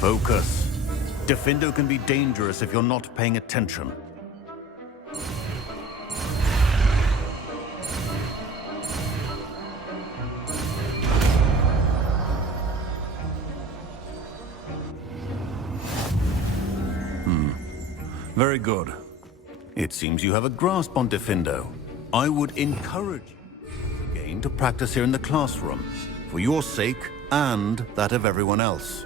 Focus. Defendo can be dangerous if you're not paying attention. Very good. It seems you have a grasp on Defendo. I would encourage you again to practice here in the classroom, for your sake and that of everyone else.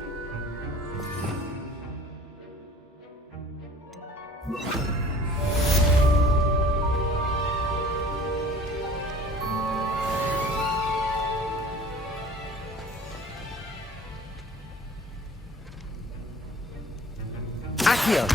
Accio!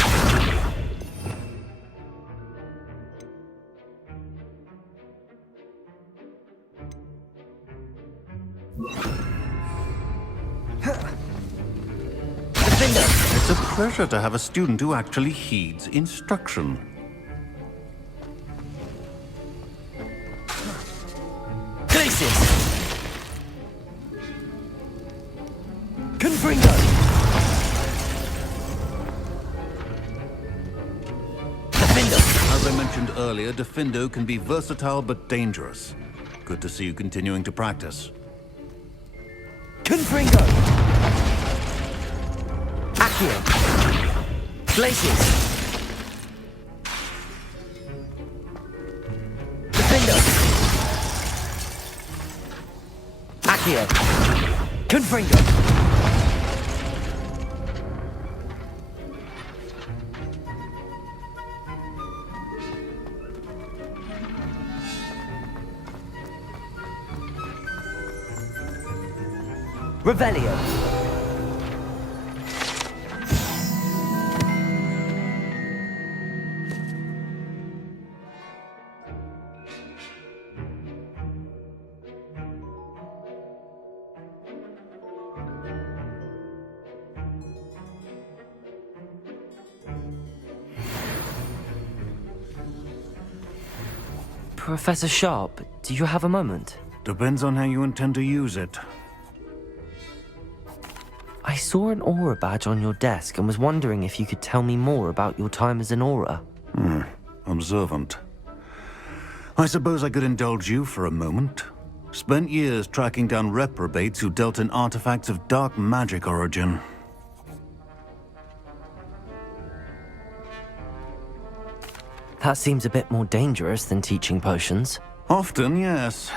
It's a pleasure to have a student who actually heeds instruction. Glacius! Confringo! Defendo! As I mentioned earlier, Defendo can be versatile but dangerous. Good to see you continuing to practice. Confringo! Accio! Glacius! Defendo! Accio! Confringo! Revelio! Professor Sharp, do you have a moment? Depends on how you intend to use it. I saw an aura badge on your desk and was wondering if you could tell me more about your time as an aura. Observant. I suppose I could indulge you for a moment. Spent years tracking down reprobates who dealt in artifacts of dark magic origin. That seems a bit more dangerous than teaching potions. Often, yes.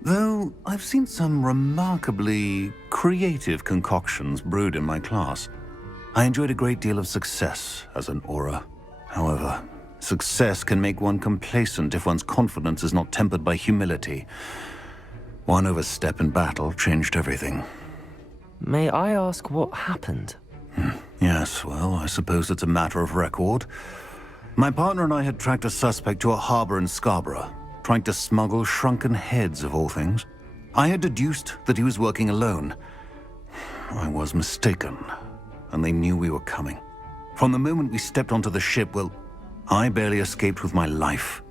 Though I've seen some remarkably creative concoctions brewed in my class. I enjoyed a great deal of success as an aura. However, success can make one complacent if one's confidence is not tempered by humility. One overstep in battle changed everything. May I ask what happened? Yes, well, I suppose it's a matter of record. My partner and I had tracked a suspect to a harbor in Scarborough, trying to smuggle shrunken heads of all things. I had deduced that he was working alone. I was mistaken, and they knew we were coming. From the moment we stepped onto the ship, well, I barely escaped with my life.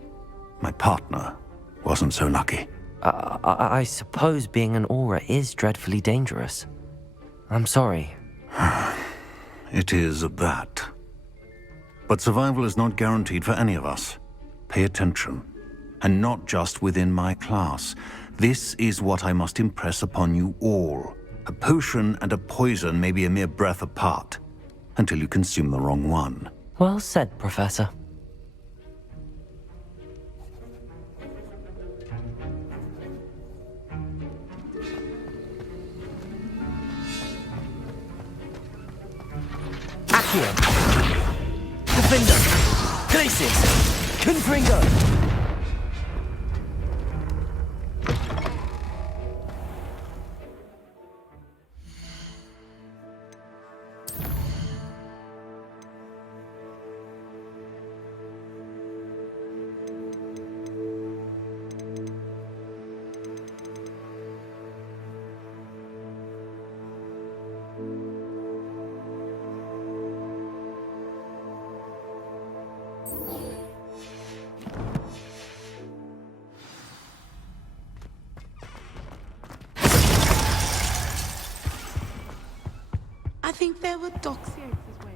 My partner wasn't so lucky. I suppose being an aura is dreadfully dangerous. I'm sorry. It is at that. But survival is not guaranteed for any of us. Pay attention. And not just within my class. This is what I must impress upon you all. A potion and a poison may be a mere breath apart, until you consume the wrong one. Well said, Professor. Accio! Defendo! Glacius! Confringo! I think there were docks here as well.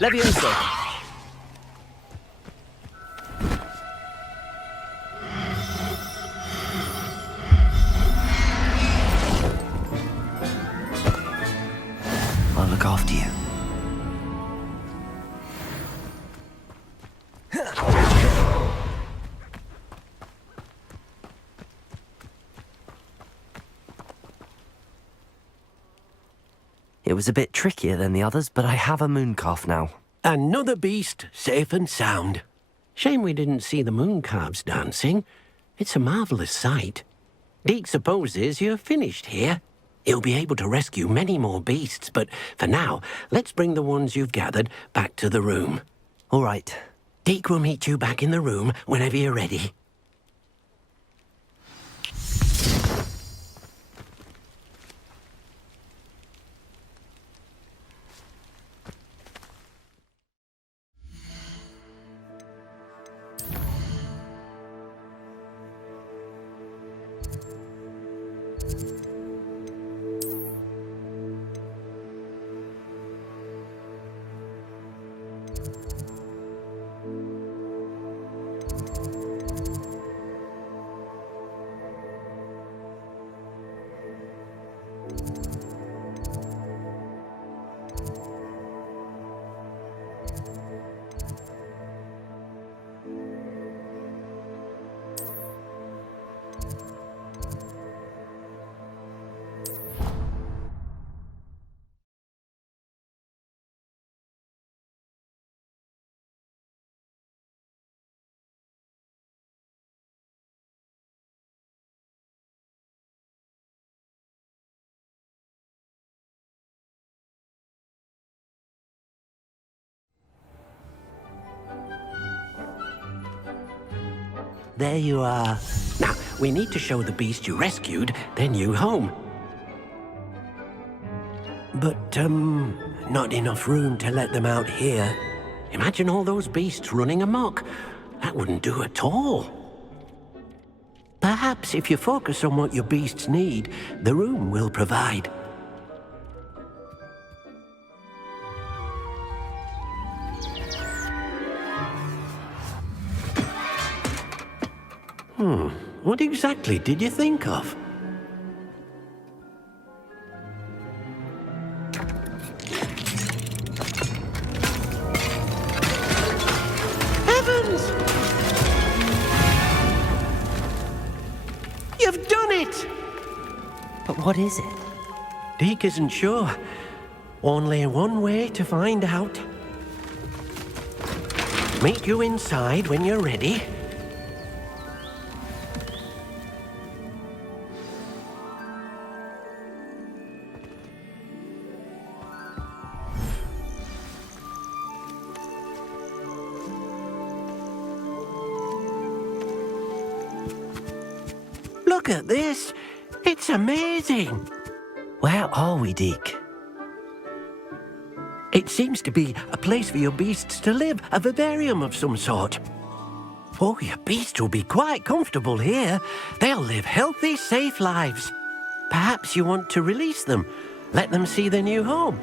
Leviosa! I'll look after you. It was a bit trickier than the others, but I have a mooncalf now. Another beast, safe and sound. Shame we didn't see the mooncalves dancing. It's a marvellous sight. Deke supposes you're finished here. He'll be able to rescue many more beasts, but for now, let's bring the ones you've gathered back to the room. All right. Deke will meet you back in the room whenever you're ready. there you are. Now, we need to show the beast you rescued their new home. But, not enough room to let them out here. Imagine all those beasts running amok. That wouldn't do at all. Perhaps if you focus on what your beasts need, the room will provide. What exactly did you think of? Heavens! You've done it! But what is it? Deke isn't sure. Only one way to find out. Meet you inside when you're ready. Look at this. It's amazing. Where are we, Deke? It seems to be a place for your beasts to live, a vivarium of some sort. Oh, your beasts will be quite comfortable here. They'll live healthy, safe lives. Perhaps you want to release them, let them see their new home.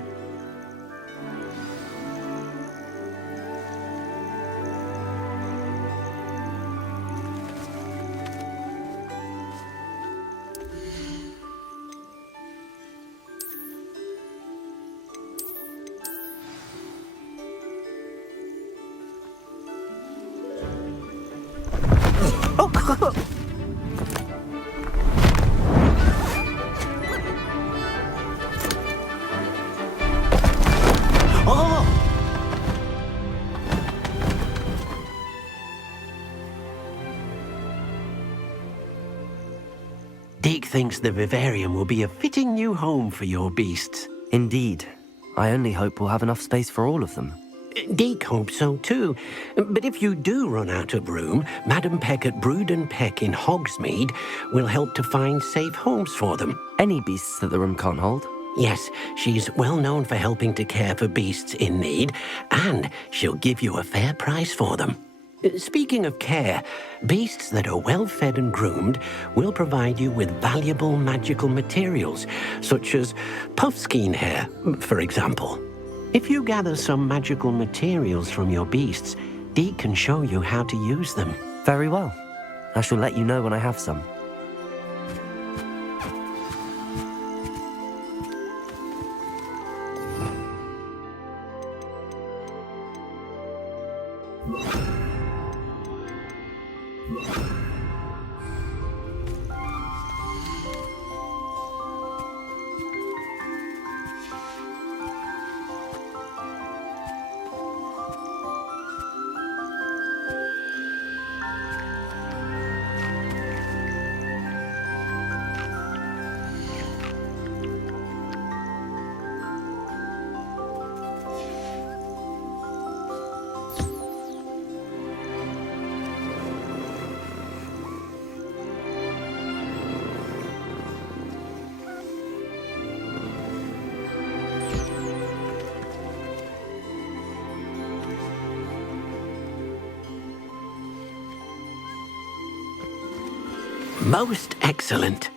Deke thinks the vivarium will be a fitting new home for your beasts. Indeed. I only hope we'll have enough space for all of them. Deke hopes so too. But if you do run out of room, Madam Peck at Brood and Peck in Hogsmeade will help to find safe homes for them. Any beasts that the room can't hold? Yes, she's well known for helping to care for beasts in need, and she'll give you a fair price for them. Speaking of care, beasts that are well fed and groomed will provide you with valuable magical materials, such as puffskein hair, for example. If you gather some magical materials from your beasts, Deke can show you how to use them. Very well. I shall let you know when I have some. Most excellent.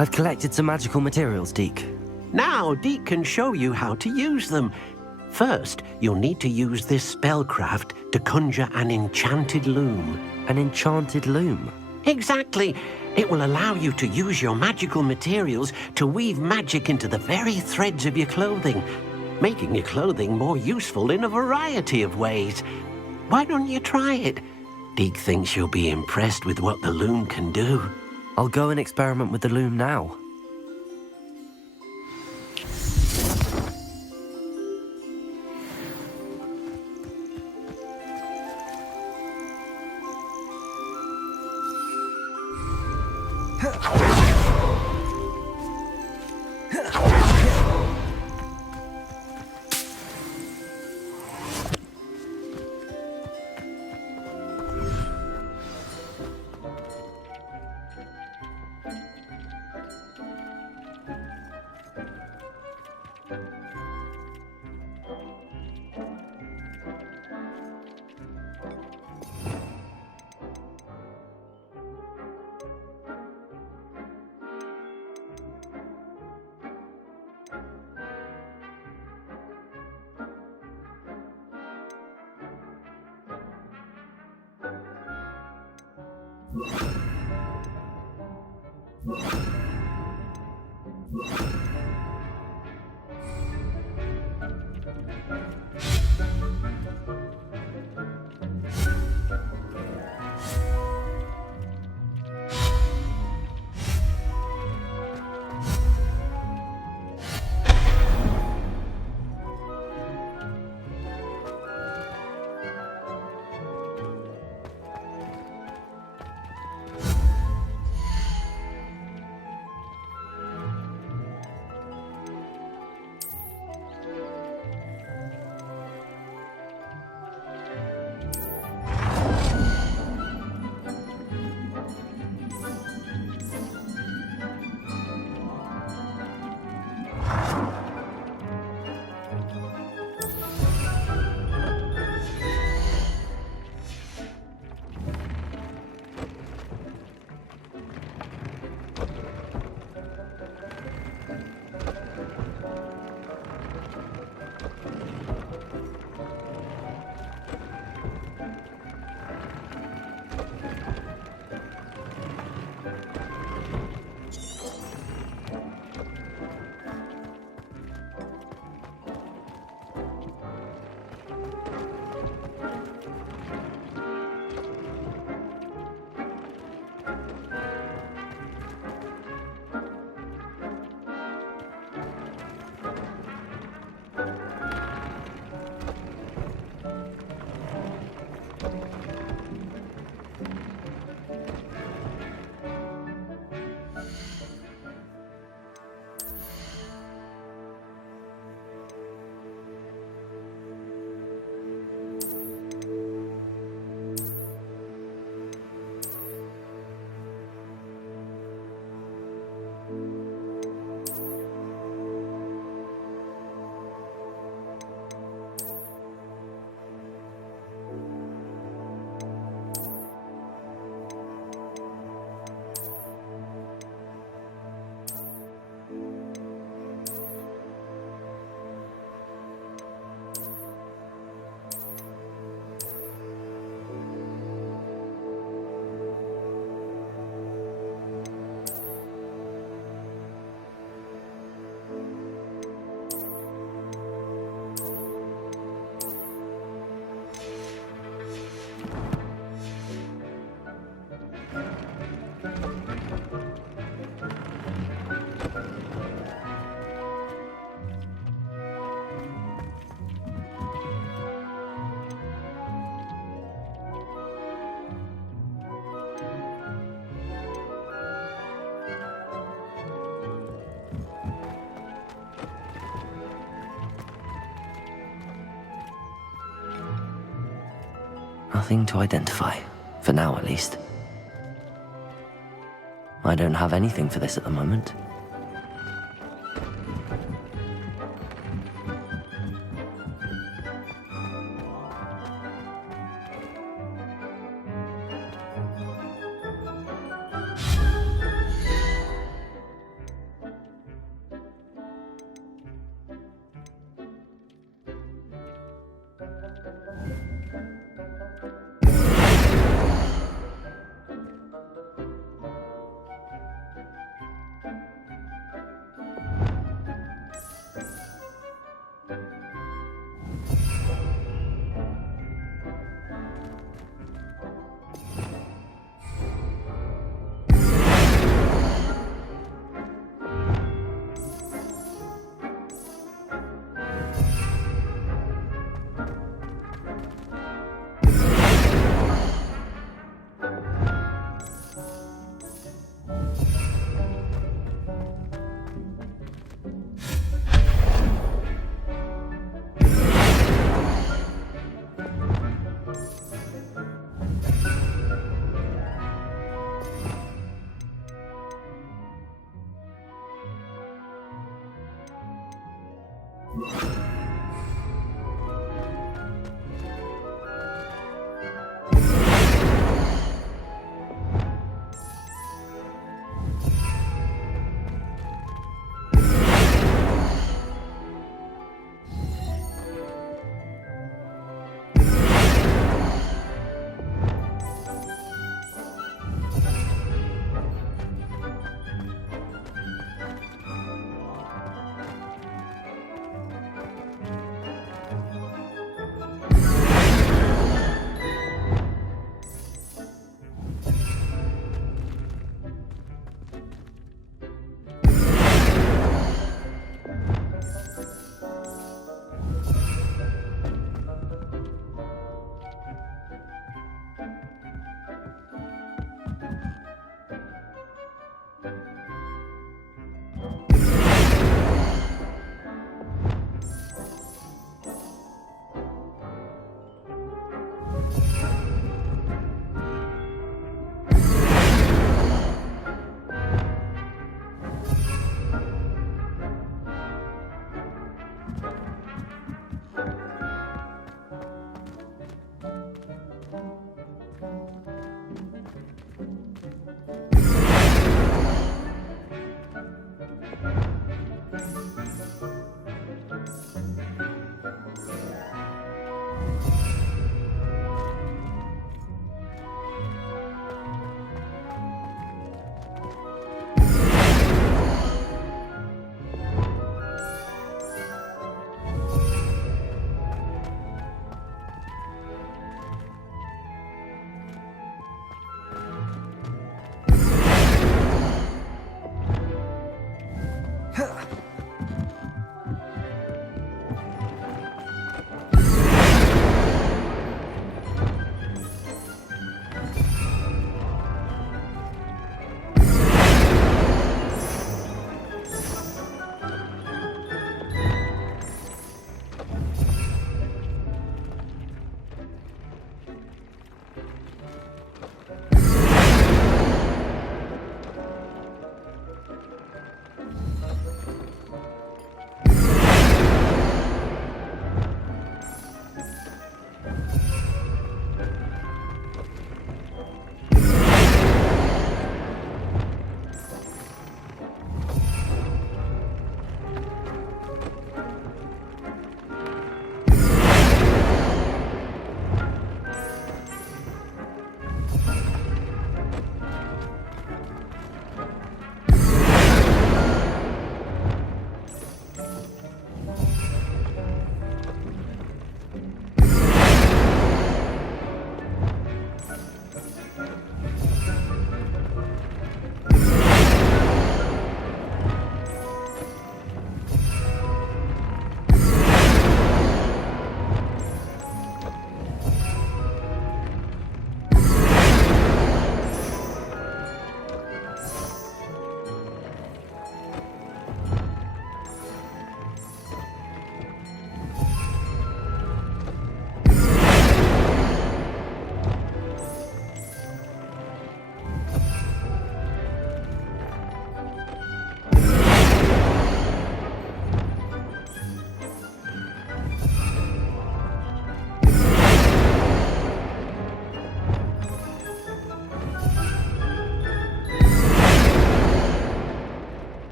I've collected some magical materials, Deke. Now, Deke can show you how to use them. First, you'll need to use this spellcraft to conjure an enchanted loom. An enchanted loom? Exactly. It will allow you to use your magical materials to weave magic into the very threads of your clothing, making your clothing more useful in a variety of ways. Why don't you try it? Deke thinks you'll be impressed with what the loom can do. I'll go and experiment with the loom now. Nothing to identify, for now at least. I don't have anything for this at the moment.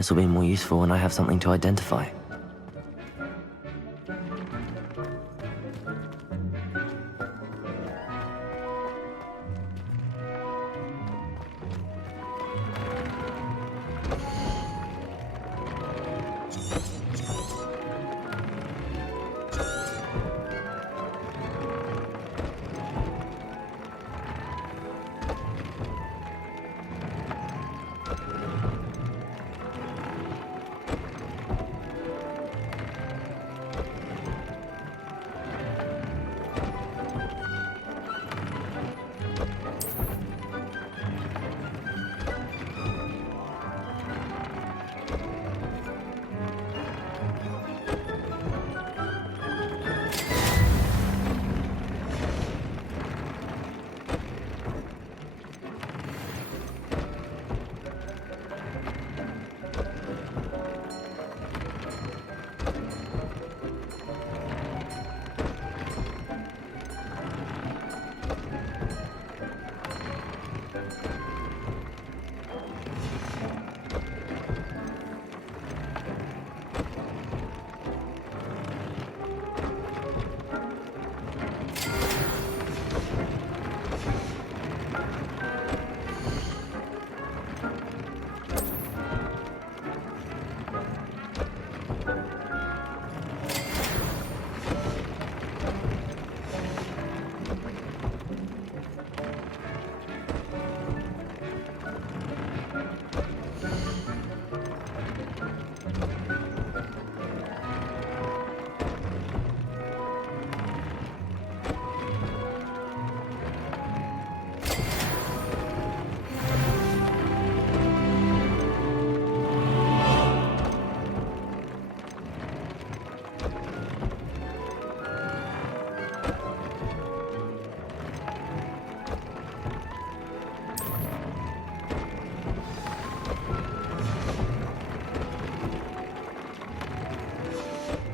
This will be more useful when I have something to identify.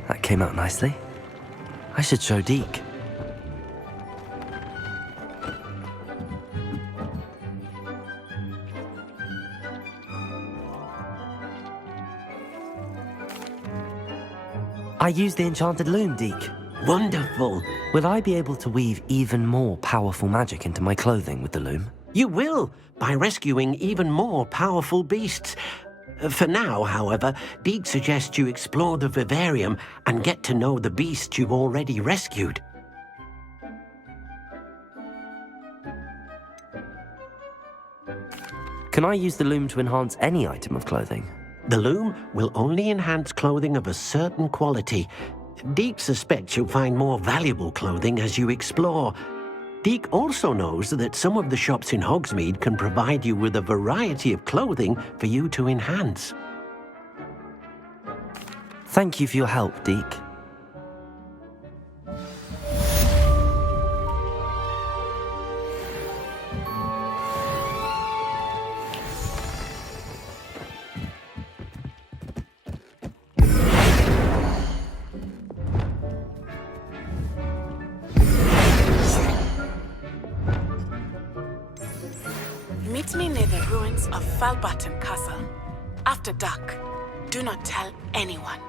That came out nicely. I should show Deke. I used the enchanted loom, Deke. Wonderful. Will I be able to weave even more powerful magic into my clothing with the loom? You will, by rescuing even more powerful beasts. For now, however, Deke suggests you explore the vivarium and get to know the beasts you've already rescued. Can I use the loom to enhance any item of clothing? The loom will only enhance clothing of a certain quality. Deke suspects you'll find more valuable clothing as you explore. Deke also knows that some of the shops in Hogsmeade can provide you with a variety of clothing for you to enhance. Thank you for your help, Deke. Meet me near the ruins of Falbaton Castle. After dark. Do not tell anyone.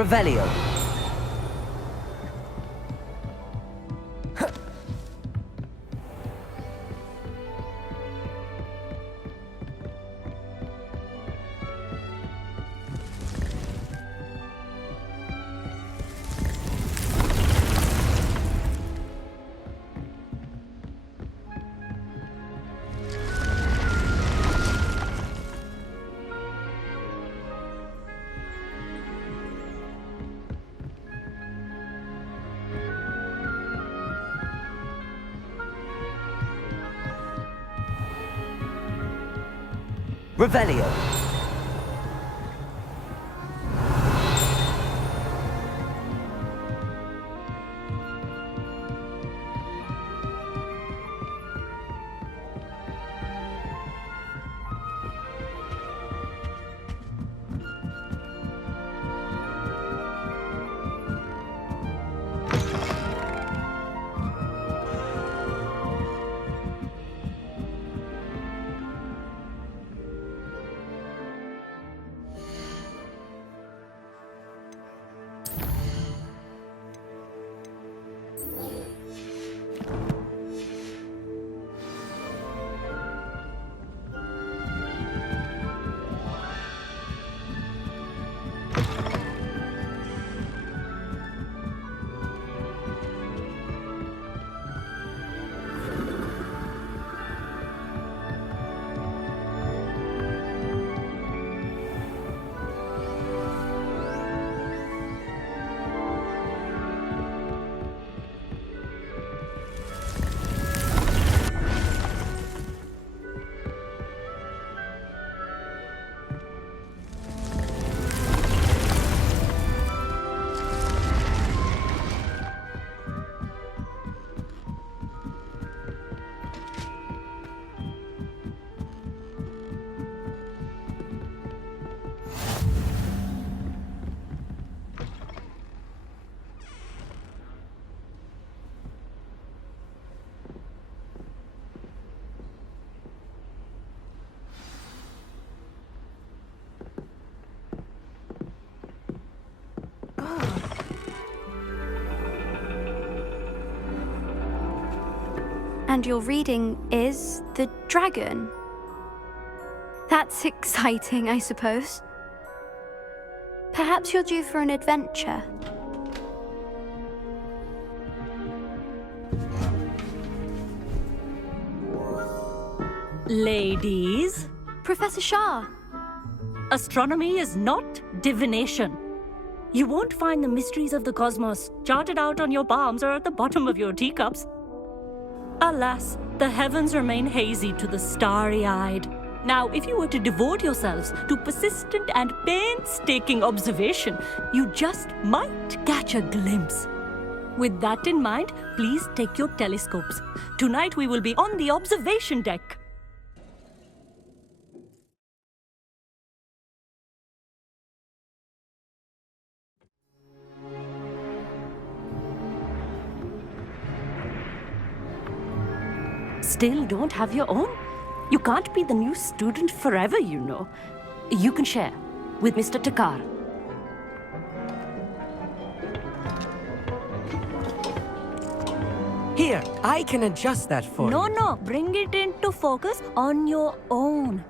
Revelio. Revelio. And your reading is the dragon. That's exciting, I suppose. Perhaps you're due for an adventure. Ladies, Professor Shah. astronomy is not divination. You won't find the mysteries of the cosmos charted out on your palms or at the bottom of your teacups. Alas, the heavens remain hazy to the starry-eyed. Now, if you were to devote yourselves to persistent and painstaking observation, you just might catch a glimpse. With that in mind, please take your telescopes. Tonight we will be on the observation deck. Still don't have your own? You can't be the new student forever, you know. You can share with Mr. Takar. Here, I can adjust that for you. No, bring it into focus on your own.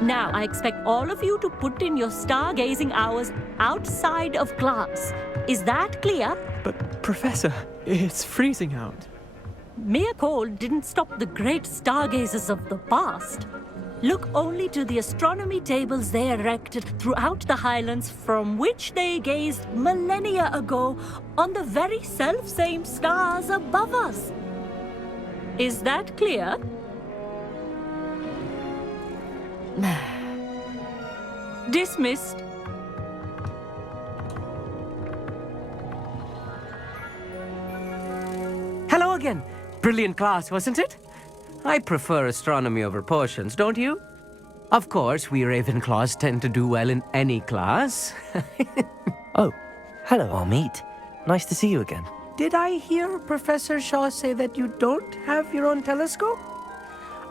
Now, I expect all of you to put in your stargazing hours outside of class. Is that clear? But, Professor, it's freezing out. Mere cold didn't stop the great stargazers of the past. Look only to the astronomy tables they erected throughout the highlands from which they gazed millennia ago on the very self-same stars above us. Is that clear? Dismissed. Hello again. Brilliant class, wasn't it? I prefer astronomy over potions, don't you? Of course, we Ravenclaws tend to do well in any class. Oh, hello, Amit. Nice to see you again. Did I hear Professor Shaw say that you don't have your own telescope?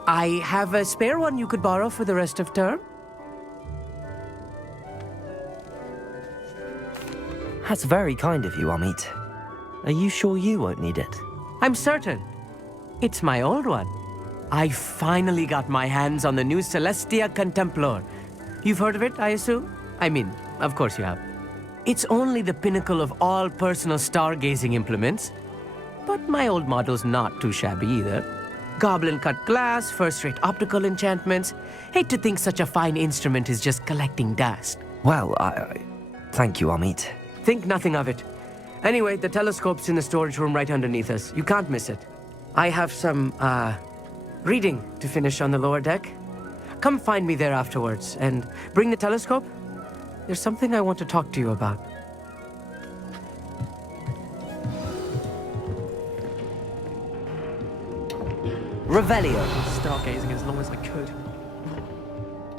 I have a spare one you could borrow for the rest of term. That's very kind of you, Amit. Are you sure you won't need it? I'm certain. It's my old one. I finally got my hands on the new Celestia Contemplar. You've heard of it, I assume? I mean, of course you have. It's only the pinnacle of all personal stargazing implements. But my old model's not too shabby either. Goblin-cut glass, first-rate optical enchantments. Hate to think such a fine instrument is just collecting dust. Well, thank you, Amit. Think nothing of it. Anyway, the telescope's in the storage room right underneath us. You can't miss it. I have some, reading to finish on the lower deck. Come find me there afterwards, and bring the telescope. There's something I want to talk to you about. Revelio. Stargazing as long as I could.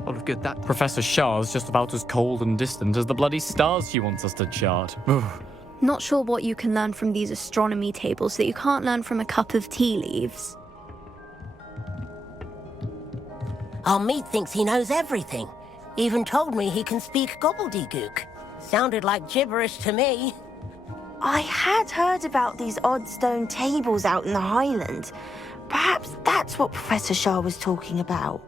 Lot of good that. Professor Shah's just about as cold and distant as the bloody stars she wants us to chart. Not sure what you can learn from these astronomy tables that you can't learn from a cup of tea leaves. Amit thinks he knows everything. Even told me he can speak gobbledygook. Sounded like gibberish to me. I had heard about these odd stone tables out in the Highland. Perhaps that's what Professor Shah was talking about.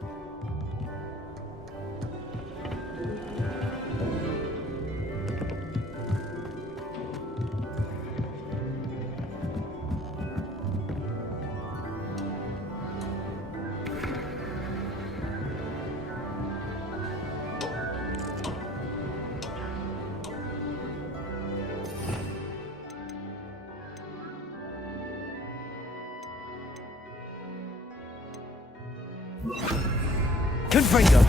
Confringo!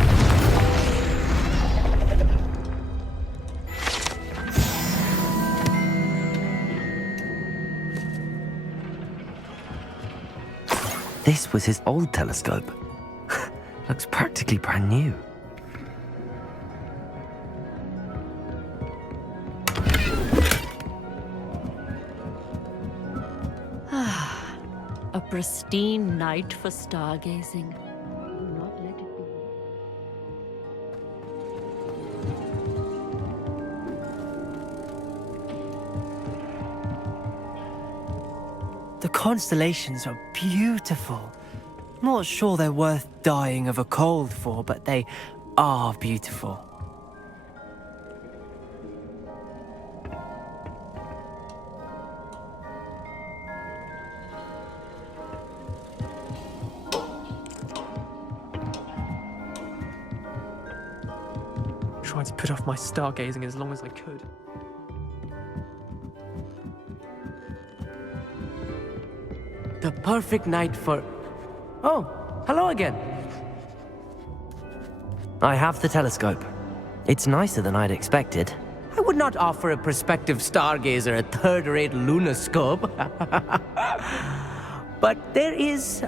This was his old telescope. Looks practically brand new. A pristine night for stargazing. Do not let it be. The constellations are beautiful. Not sure they're worth dying of a cold for, but they are beautiful. Trying to put off my stargazing as long as I could. The perfect night for... Oh, hello again. I have the telescope. It's nicer than I'd expected. I would not offer a prospective stargazer a third-rate lunoscope. But there is,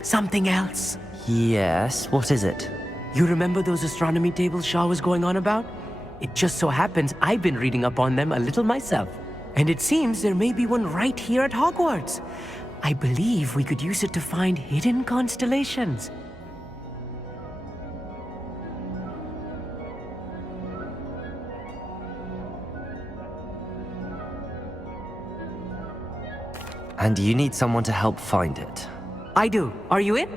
something else. Yes, what is it? You remember those astronomy tables Shaw was going on about? It just so happens I've been reading up on them a little myself. And it seems there may be one right here at Hogwarts. I believe we could use it to find hidden constellations. And you need someone to help find it. I do. Are you in?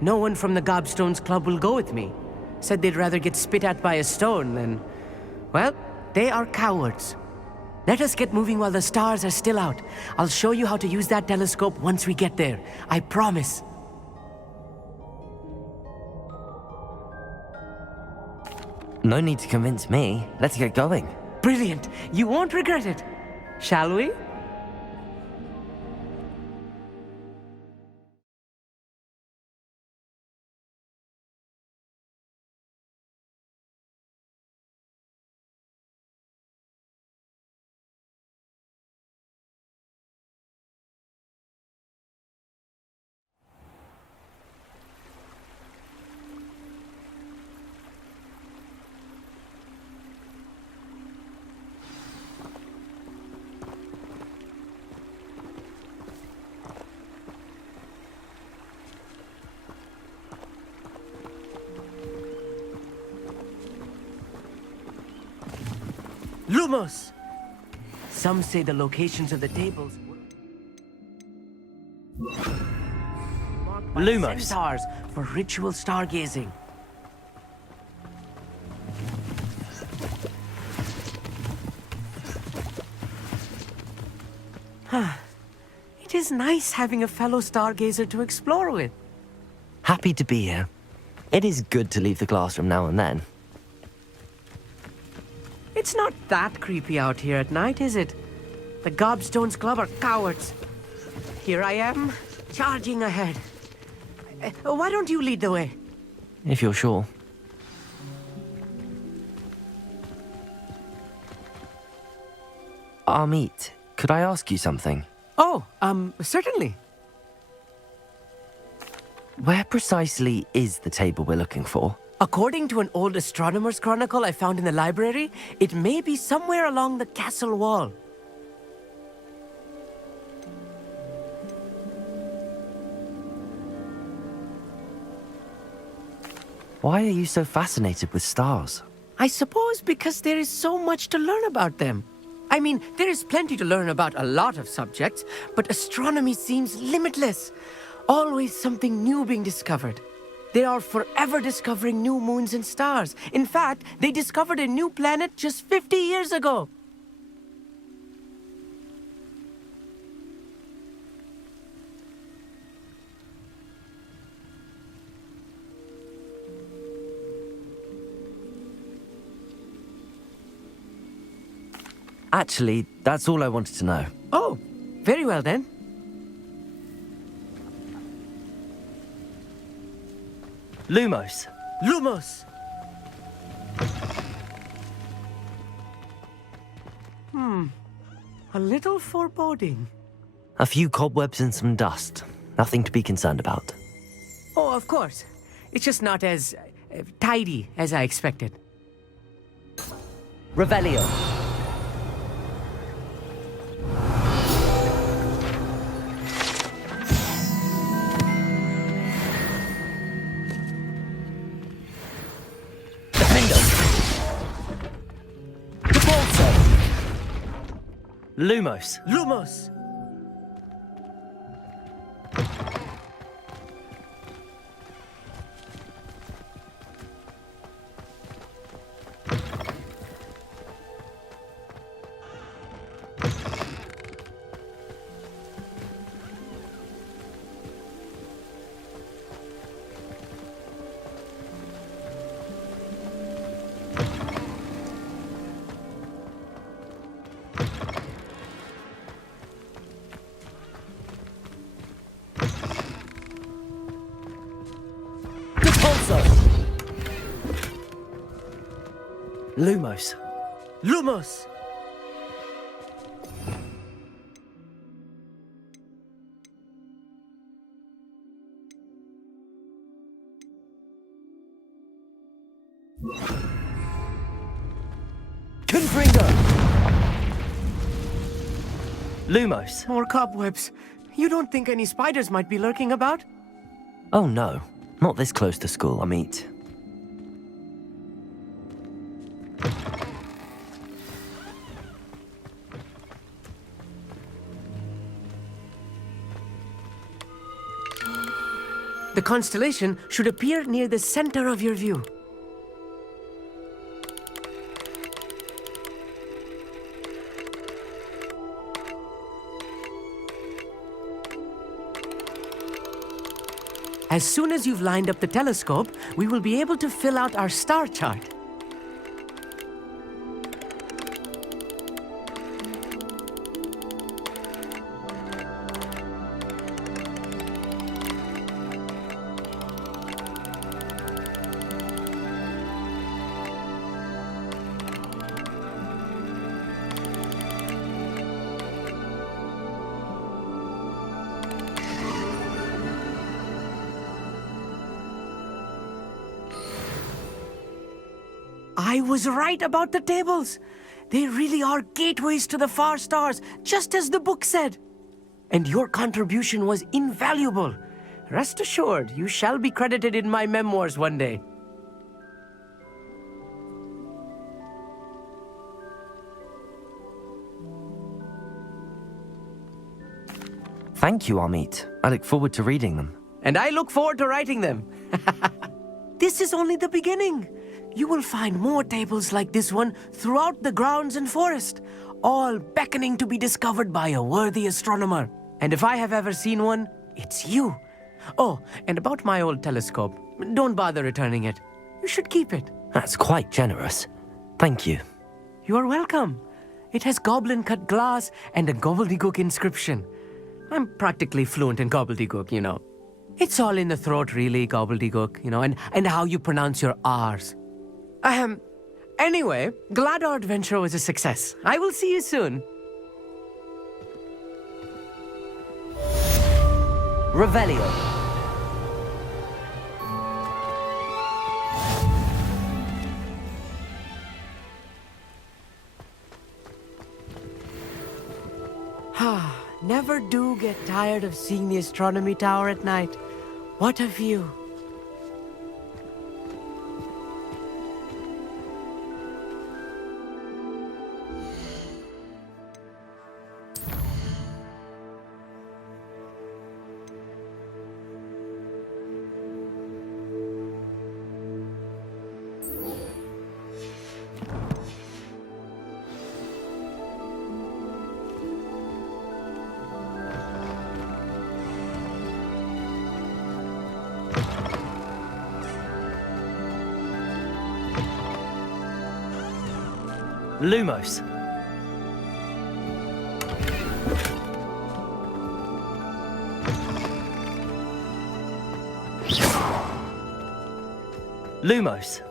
No one from the Gobstones Club will go with me. Said they'd rather get spit at by a stone than... Well, they are cowards. Let us get moving while the stars are still out. I'll show you how to use that telescope once we get there. I promise. No need to convince me. Let's get going. Brilliant. You won't regret it. Shall we? Lumos! Some say the locations of the tables were marked by Lumos. centaurs for ritual stargazing. It is nice having a fellow stargazer to explore with. Happy to be here. It is good to leave the classroom now and then. It's not that creepy out here at night, is it? The Gobstones Club are cowards. Here I am, charging ahead. Why don't you lead the way? If you're sure. Amit, could I ask you something? Oh, certainly. Where precisely is the table we're looking for? According to an old astronomer's chronicle I found in the library, it may be somewhere along the castle wall. Why are you so fascinated with stars? I suppose because there is so much to learn about them. I mean, there is plenty to learn about a lot of subjects, but astronomy seems limitless. Always something new being discovered. They are forever discovering new moons and stars. In fact, they discovered a new planet just 50 years ago. Actually, that's all I wanted to know. Oh, very well then. Lumos. Lumos! A little foreboding. A few cobwebs and some dust. Nothing to be concerned about. Oh, of course. It's just not as tidy as I expected. Revelio. Lumos. Lumos! Lumos. Lumos! Confringo. Lumos. More cobwebs. You don't think any spiders might be lurking about? Oh no, not this close to school, Amit. The constellation should appear near the center of your view. As soon as you've lined up the telescope, we will be able to fill out our star chart. I was right about the tables. They really are gateways to the far stars, just as the book said. And your contribution was invaluable. Rest assured, you shall be credited in my memoirs one day. Thank you, Amit. I look forward to reading them. And I look forward to writing them. This is only the beginning. You will find more tables like this one throughout the grounds and forest, all beckoning to be discovered by a worthy astronomer. And if I have ever seen one, it's you. Oh, and about my old telescope, don't bother returning it. You should keep it. That's quite generous. Thank you. You are welcome. It has goblin-cut glass and a gobbledygook inscription. I'm practically fluent in gobbledygook, you know. It's all in the throat, really, gobbledygook, you know, and how you pronounce your R's. Anyway, glad our adventure was a success. I will see you soon. Revelio. Never do get tired of seeing the astronomy tower at night. What a view. Lumos. Lumos.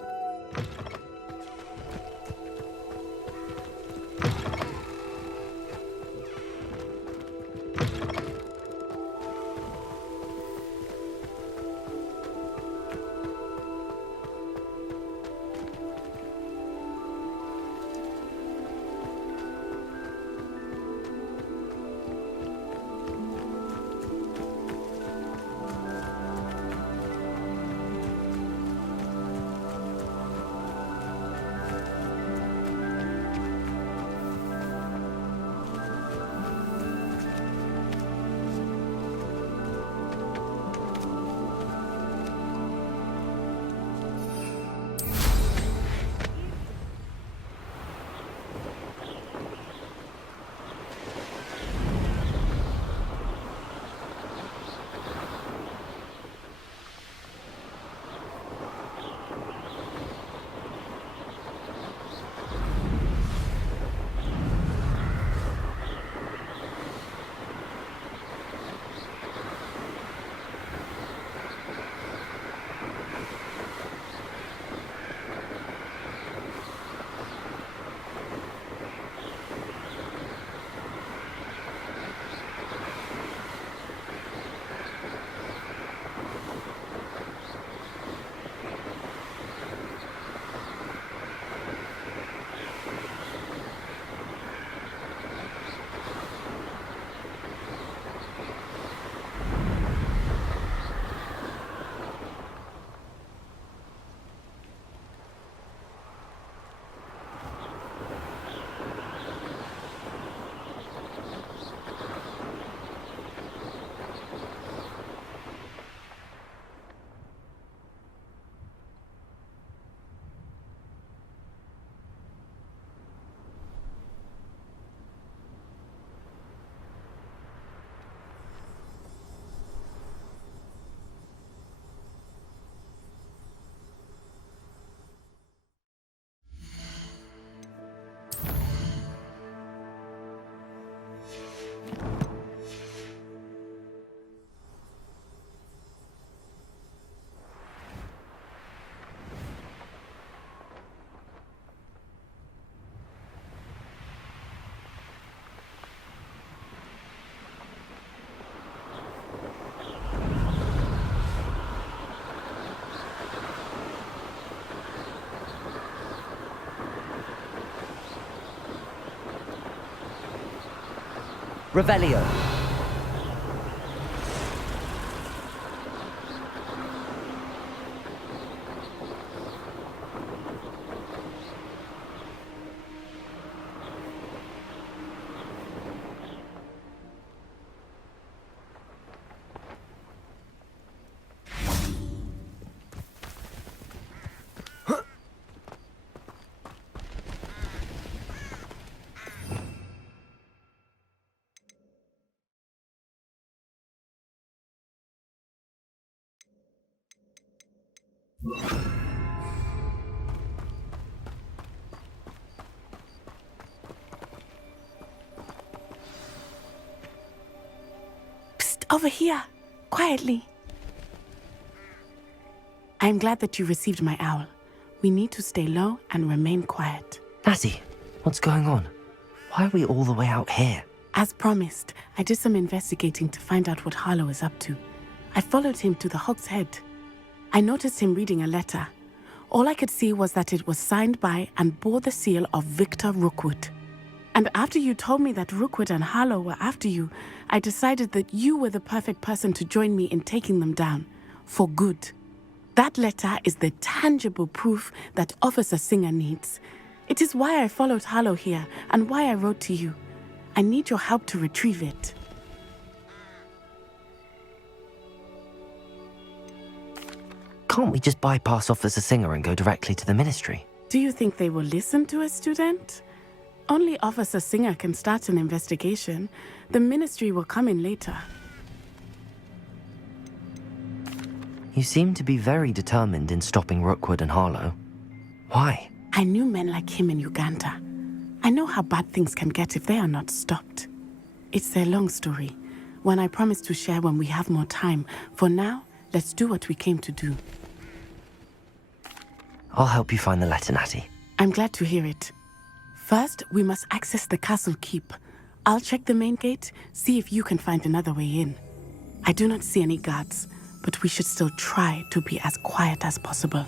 Revelio. Psst, over here. Quietly. I'm glad that you received my owl. We need to stay low and remain quiet. Natty, what's going on? Why are we all the way out here? As promised, I did some investigating to find out what Harlow is up to. I followed him to the Hog's Head. I noticed him reading a letter. All I could see was that it was signed by and bore the seal of Victor Rookwood. And after you told me that Rookwood and Harlow were after you, I decided that you were the perfect person to join me in taking them down. For good. That letter is the tangible proof that Officer Singer needs. It is why I followed Harlow here and why I wrote to you. I need your help to retrieve it. Can't we just bypass Officer Singer and go directly to the Ministry? Do you think they will listen to a student? Only Officer Singer can start an investigation. The Ministry will come in later. You seem to be very determined in stopping Rookwood and Harlow. Why? I knew men like him in Uganda. I know how bad things can get if they are not stopped. It's a long story, one I promise to share when we have more time. For now, let's do what we came to do. I'll help you find the letter, Natty. I'm glad to hear it. First, we must access the castle keep. I'll check the main gate, see if you can find another way in. I do not see any guards, but we should still try to be as quiet as possible.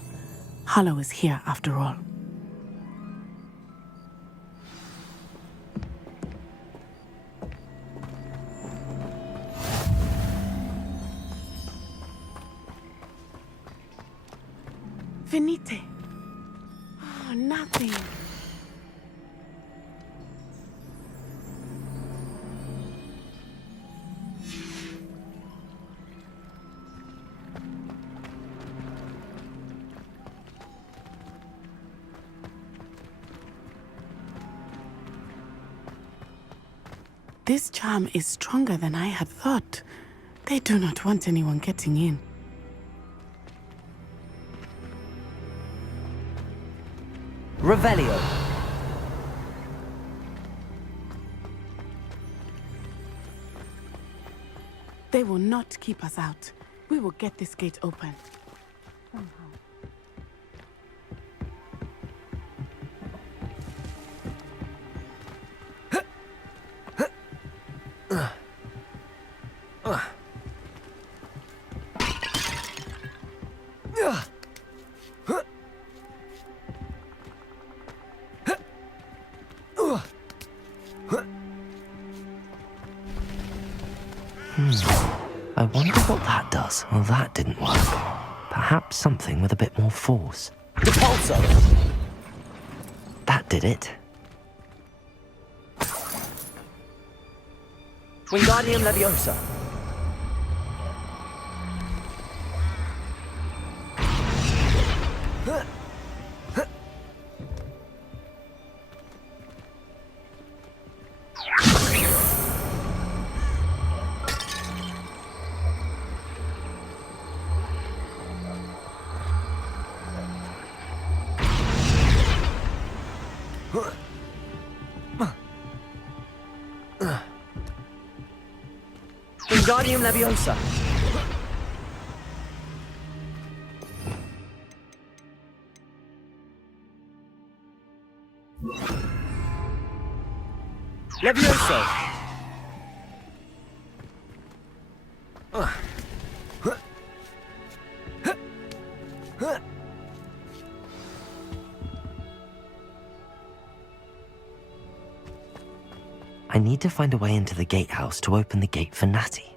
Harlow is here after all. Venite. Oh, nothing. This charm is stronger than I had thought. They do not want anyone getting in. Revelio. They will not keep us out. We will get this gate open. I wonder what that does. Well, that didn't work. Perhaps something with a bit more force. Repulsor! That did it. Wingardium Leviosa! Wingardium Leviosa! Leviosa! I need to find a way into the gatehouse to open the gate for Natty.